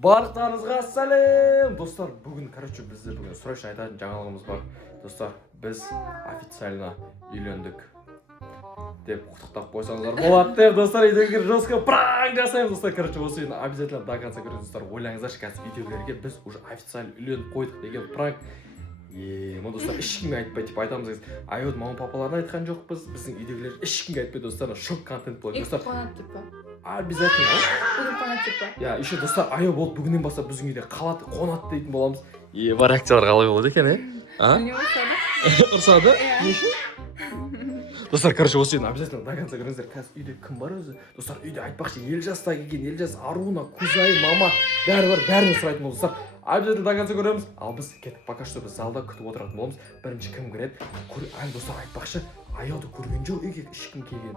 Барлықтарыңызға сәлем! Достар, бүгін, бізде бүгін срочно айтатын жаңалығымыз бар. Достар, біз официально үйлендік деп құттықтап қойсаңыздар болады деп, достар, үйдегі жестко пранк жасаймыз, достар. Осы үйді обязательно до конца көріңіз, достар. Ойлаңыздаршы, қазір видеолерге біз уже официально үйленіп қойдық деген пранк. Мұны достар ешкімге айтпай, типа айтамыз дегіз. Айод мама папаларына айтқан жоқпыз, біздің үйдегілер ешкімге айтпай, достар, шок контент болады, достар. Обязательно. Я, еще достар, айо болып бүгіннен бастап біздің үйде қалады, қонады дейтін боламыз. Бар акциялар қалай болады екен, Не ұрсады? Ұрсады? Не үшін? Достар, осы үйден обязательно до конца көріңіздер. Қазір үйде кім бар өзі? Достар, үйде айтпақшы, Елжас та келген, Елжас, Аруна, Кузай, мама, бәрі бар, бәріне сұрайтын болды, достар. Обязательно до конца көреміз. Ал біз кеттік, пока что біз залда күтіп отыратын боламыз. Бірінші кім кіреді? Достар, айтпақшы, Аяуды көрген жоқ, үйге ешкім келген.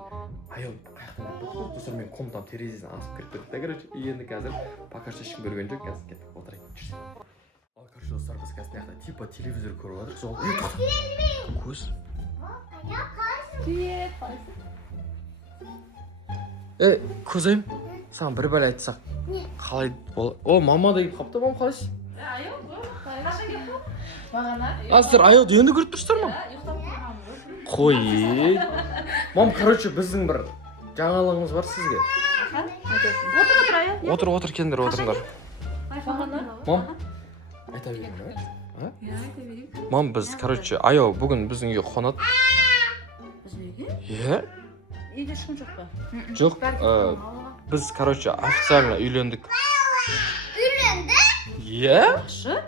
Аяу қаяқтан кіріп кетті. Достар, мен комнатам терезеден асып кіріп кетті. Енді қазір пока что ешкім көрген жоқ. Қазір кеттік, отырайық, жүрсек. Ал, достар, біз қазір мына жақта типа телевизор көріп жатырмыз. Сол көз. Привет. Көзайым, саған бір бәле айтсақ. Қалай бол? О, мама да келіп қапты, мам, қалайсыз? Аяу, қашан келіп қол? Бағана. Сіздер аяуды енді көріп тұрсыздар ма? Қой. Мам, біздің бір жаңалығымыз бар сізге. Отыр, аяу. Отыр, кендер, отырыңдар. Мам, айта берейін, айта берейін. Мам, біз, аяу бүгін біздің үйге қонады. Біздің үйге? Үйде ешкім жоқ па? Жоқ, біз, официально үйлендік. Үйлендік?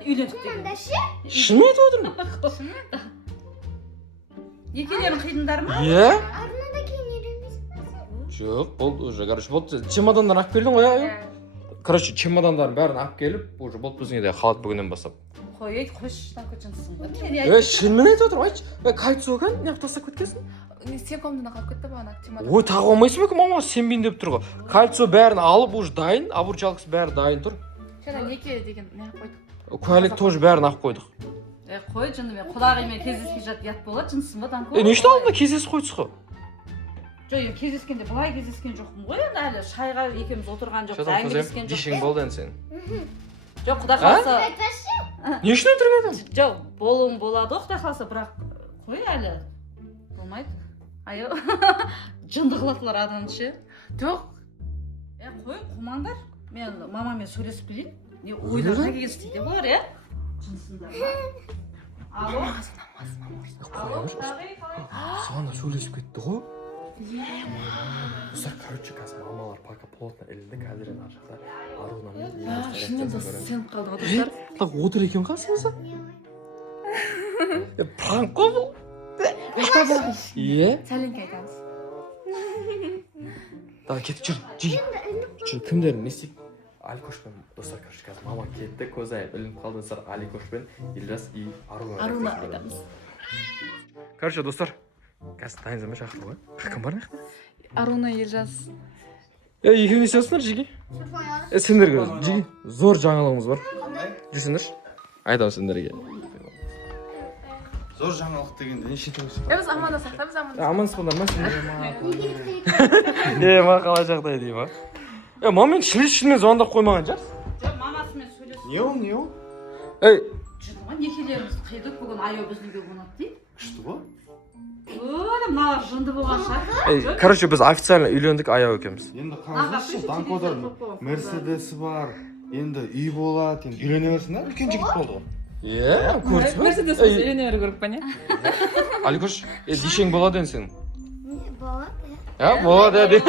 Үйлендік деген. Шын айтып отырмын? Некелерін қидыңдар ма? Арнада кейін үйленбейсің бе? Жоқ, болды уже, болды. Чемодандар алып келдің ғой, аяу? Чемодандарын бәрін алып келіп, уже болды біздің үйде қалады бүгіннен бастап. Қой, қойшыштан көтшінсің ғой. Шынымен айтып отырмын, айтшы. Кайцо екен, неғып тастап кеткенсің? Сен комнатына қалып кетті бағана чемодан. Ой, тағы алмайсың ба, мама, сенбейін деп тұр ғой. Кальцо бәрін алып, уже дайын, обручалкасы бәрі дайын тұр. Жаңа неке деген не қойдық? Куәлік тоже бәрін алып қойдық. Қой, жынды мен құдағаймен кездеспей жатып ят болады, жынсың ба, Данко? Не үшін алдында кездесіп қойдыңыз ғой? Жоқ, кездескенде былай кездескен жоқпын ғой, енді әлі шайға екеуміз отырған жоқпыз, әңгімелескен жоқпыз. Дешең болды енді сен. Жоқ, құда қалса. Не үшін өтірік айтамын? Жоқ, болуың болады, құда қалса, бірақ қой әлі. Болмайды. Айо. Жынды қылатылар адамды ше. Жоқ. Қой, қумаңдар. Мен мамамен сөйлесіп келейін. Не ойларға келген істейді болар, жынсыңдар. Алло. Алло, қалай? Саған сөйлесіп кетті ғой. Достар, қазір мамалар пока плотно ілінді, қазір ана жақта Арунамен. Шынымен сеніп қалды ғой, достар. Отыр екен қасымызда. Пранк қой бұл. Сәленке айтамыз. Давай кетіп жүр. Кімдерін не істейік? Аликошпен, достар, қазір мама кетті, көзайып ілініп қалды, достар, Аликошпен Елжас и Аруна айтамыз. Достар, қазір дайынзамай шақырды ғой. Кім бар меқта? Аруна, Елжас. Екеуін естесіңдер, жеге? Сендерге, жеге, зор жаңалығымыз бар. Жүрсіңдерші? Айтам сендерге. Зор жаңалық дегенде не шетіңіз? Біз амандасақ та, біз амандасақ. Амансызбандар ма сендер? Ма қалай жағдай дей ма? Мамамен шынымен звондап қоймаған жар? Жоқ, мамасымен сөйлесіп. Не ол? Жынды некелерімізді қидық, бүгін айо біздің үйге қонады дейді. Күшті ғой? Мына жынды болған шығар. Біз официально үйлендік аяу екенбіз. Енді қараңыздаршы, Данкодар Мерседесі бар, енді үй болады, енді үйлене берсін, үлкен жігіт болды ғой. Көрсіз бі? Мерседес біз үйлене бері көріп па не? Аликош, дешең болады енді сен? Болады. Болады,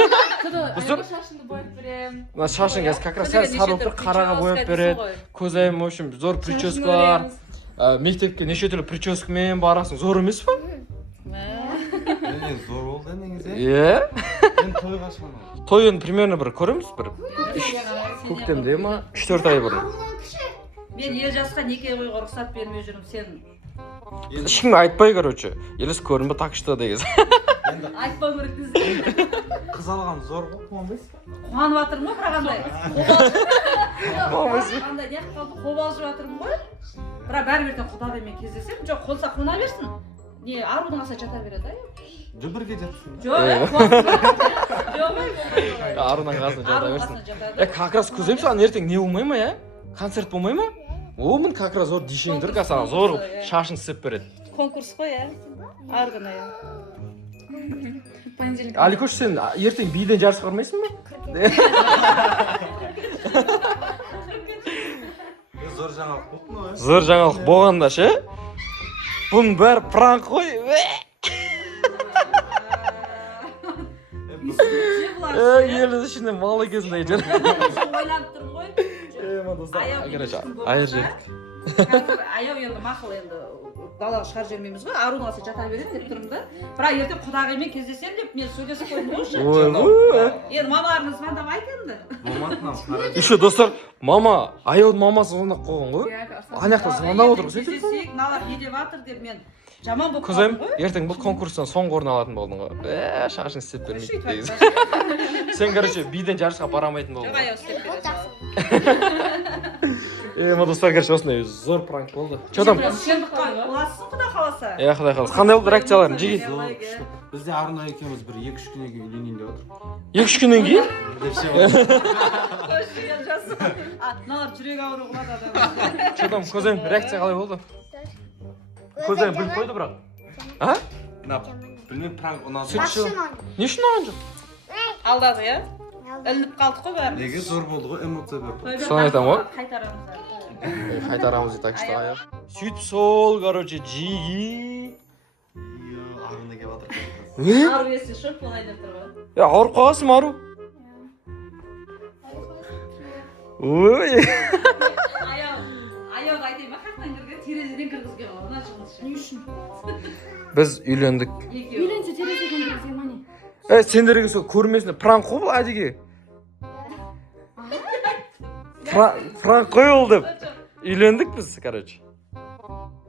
Достар, шашыңды бояп берем. Шашың қазір как раз сәл сары болып қараға бояп береді. Көзайым, в общем, зор прическалар. Мектепке неше түрлі прическамен барасың, зор емес па? Зор болды негізі. Енді тойға шығамын. Той енді примерно бір көреміз, бір көктемде ма, 3-4 ай бұрын. Мен Елжасқа неке қоюға рұқсат бермей жүрмін, сен. Ешкімге айтпай, елес көрін бі такшыда дегіз. Айтпау керек бізге. Қыз алған зор ғой, қуанбайсыз ба? Қуанып жатырмын ғой, бірақ андай не қалды, қобалжып жатырмын ғой. Бірақ бәрібірден құдағаймен кездесем, жоқ, қолса қона берсін. не арудың аса жата береді ай Жо бірге жатсын. жоқ Арунан қасына жата арудың берсін. қасына жатады Как раз көзем саған ертең не болмай ма, я? Концерт болмай ма? Омын как раз зор дишеңдір, саған зор шашын сеп береді. конкурс қой иә ар күні иә Понедельник. Аликош, сен ертең биден жарысқа бармайсың ба? Зор жаңалық болды ма? Зор жаңалық болғанда ше. Бұның бәрі пранк қой. Елдің ішінде малы кезінде жүр. ойланып тұрмын ғой Айыр жер. қазір аяу енді мақұл енді далаға шығарып жібермейміз ғой арудың аса жата береді деп тұрмын да бірақ ертең құдағимен кездесемін деп мен сөйлесіп қойдым ғой енді мамаларына звондап айт енді Мамасынан қара. Еще достар, мама, аяудың мамасы звондап қойған ғой. Ана жақта звондап отыр ғой. кездесейік мыналар не деп жатыр деп мен жаман болып Көзем, қалдым ғой ертең бұл конкурстан соңғы орын алатын болдың ғой. Шашын істеп бермейді дегіз. Сен, короче, биден жарысқа барамайтын болдың жоқ ғой. аяу істеп береді Достар, короче, осындай зор пранк болды. Че там? сен боласың құда қаласа Құдай қаласа. Қандай болды реакцияларың? Жеги. Бізде Арна екеуміз бір 2-3 күннен кейін үйленейін деп отыр. 2-3 күннен кейін? мыналар жүрегі ауру қылады адам Че там, көзем, реакция қалай болды? Көзем біліп қойды бірақ. А? Білмеймін, пранк ұнады. Не үшін оған жоқ? алдады иә ілініп қалдық қой бәрі Неге зор болды ғой, эмоция берді. Соны айтамын ғой. қайтарамыз Қайтарамыз дейді, так что аяқ. Сөйтіп сол, короче, жиги. Арна келіп жатыр. ару есі шоқ болайын деп тұр ғой Ауырып қаласың, Ару? Ой. аяуды айтайын ба қаяқтан кірген терезеден кіргізген ғой мына жұмыс не үшін Біз үйлендік. екеуі Үйленсе терезеден кіргізген мане. Сендерге сол көрмесіне пранк қой бұл әдеге. Пранк қой ол деп. Үйлендік біз, короче.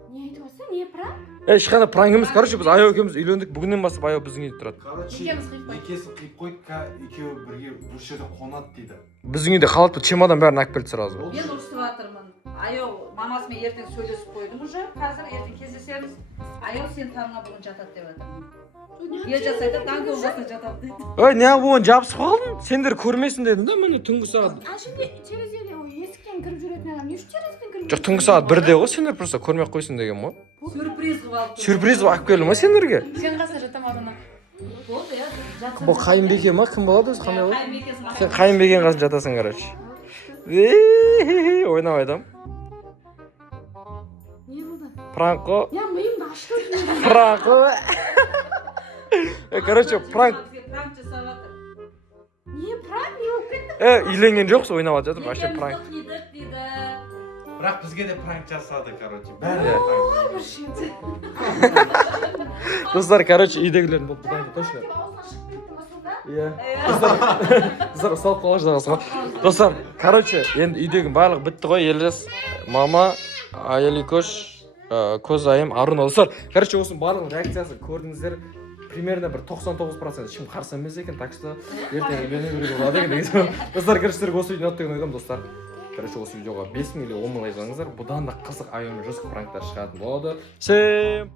Не айтып отырсың? Не пранк? Ешқандай пранк емес, короче, біз аяу екеуміз үйлендік. Бүгіннен бастап аяу біздің үйде тұрады. Короче, Екеуміз қиып қойдық. некесін қиып қойдық, екеуі бірге бұл жерде қонады дейді. Біздің үйде қалыпты чемодан бәрін алып келді сразу. мен ұрысып жатырмын аяу мамасымен ертең сөйлесіп қойдым уже қазір ертең кездесеміз аяу сен таңға бүгін жатады деп жатырмын ел жасайды таңғы басына жатады дейді Ой, неғып оған жабысып қалдың? Сендер көрмесін дедім да, міне түнгі сағат. А şimdi терезеде есіктен кіріп жүретін адам не үшін терезеден кіріп Жоқ, түнгі сағат 1-де ғой, сендер просто көрмей ақ қойсын деген ғой. сюрприз қылып алып Сюрприз алып келдім ма сендерге? Сен қасына жатамын Арна. болды иә жатсам Бұл қайынбеке ма? Кім болады өзі? Қандай болады? қайынбекесін Сен қайынбекең қасында жатасың, короче. Ойнап айтам. Не болды? Пранк қой. Я миымды аштым. Пранк қой. Короче, пранк. пранк жасап жатыр Не пранк? Не болып кетті? Үйленген жоқсыз, ойнап жатыр. Вообще пранк. недік дейді Бірақ бізге де пранк жасады, короче. Иә. Бір шет. Достар, короче, үйдегілерін бұл бұдан точно. Аузынан шығып кетті осында. Иә. Достар, салып қалаш жағасың ғой. Достар, короче, енді үйдегі барлығы бітті ғой, Елжас, мама, Аяликош, Көзайым, Аруна. Достар, короче, осының барлығының реакциясы көрдіңіздер. Примерно бір 99% ешкім қарсы емес екен, так что ертең үйлене беруге болады екен деген. Достар, короче, сіздерге осы видеоны ұнатты деген ойдамын, достар. Короче, осы видеоға 5000 или 10 000 лайк жазыңыздар. Бұдан да қызық аяумен жосық пранктар шығатын болады. Всем